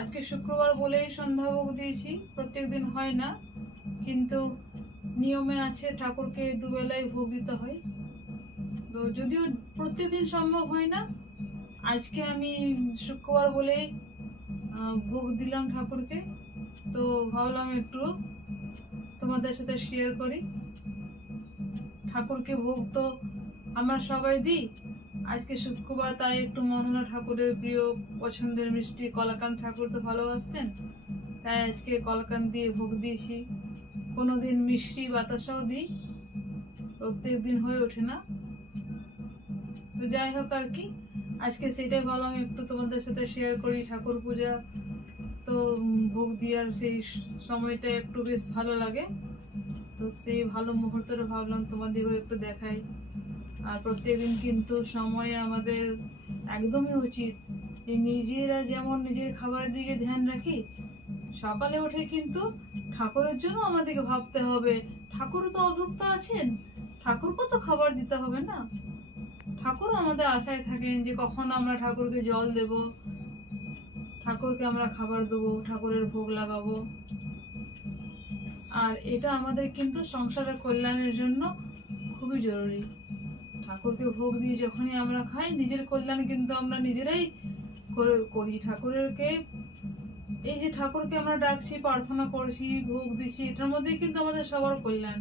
আজকে শুক্রবার বলেই সন্ধ্যা ভোগ দিয়েছি। প্রত্যেক দিন হয় না, কিন্তু নিয়মে আছে ঠাকুরকে দুবেলায় ভোগ দিতে হয়। তো যদিও প্রত্যেকদিন সম্ভব হয় না, আজকে আমি শুক্রবার বলেই ভোগ দিলাম ঠাকুরকে। তো ভাবলাম একটু তোমাদের সাথে শেয়ার করি। ঠাকুরকে ভোগ তো আমরা সবাই দিই, আজকে শুক্রবার তাই একটু মনে হলো ঠাকুরের প্রিয় পছন্দের মিষ্টি কলাকান ঠাকুর তো ভালোবাসতেন, তাই আজকে কলাকান দিয়ে ভোগ দিয়েছি। কোনোদিন মিষ্টি বাতাসাও দিই, প্রত্যেক দিন হয়ে ওঠে না। তো যাই হোক আর কি, আজকে সেটাই ভাবলাম একটু তোমাদের সাথে শেয়ার করি। ঠাকুর পূজা তো ভোগ দেওয়ার সেই সময়টা একটু বেশ ভালো লাগে, তো সেই ভালো মুহূর্তটা ভাবলাম তোমাদেরকেও একটু দেখাই। আর প্রত্যেকদিন কিন্তু সময়ে আমাদের একদমই উচিত যে নিজেরা যেমন নিজের খাবারের দিকে ধ্যান রাখি, সকালে উঠে কিন্তু ঠাকুরের জন্য আমাদেরকে ভাবতে হবে। ঠাকুর তো অভুক্ত আছেন, ঠাকুরকেও তো খাবার দিতে হবে না। ঠাকুর আমাদের আশায় থাকেন যে কখন আমরা ঠাকুরকে জল দেব, ঠাকুরকে আমরা খাবার দেবো, ঠাকুরের ভোগ লাগাবো। আর এটা আমাদের কিন্তু সংসারের কল্যাণের জন্য খুবই জরুরি। ঠাকুরকে ভোগ দিয়ে যখনই আমরা খাই, নিজের কল্যাণ কিন্তু আমরা নিজেরাই করি। ঠাকুরকে এই যে ঠাকুরকে আমরা ডাকছি, প্রার্থনা করছি, ভোগ দিচ্ছি, এটার মধ্যেই কিন্তু আমাদের সবার কল্যাণ।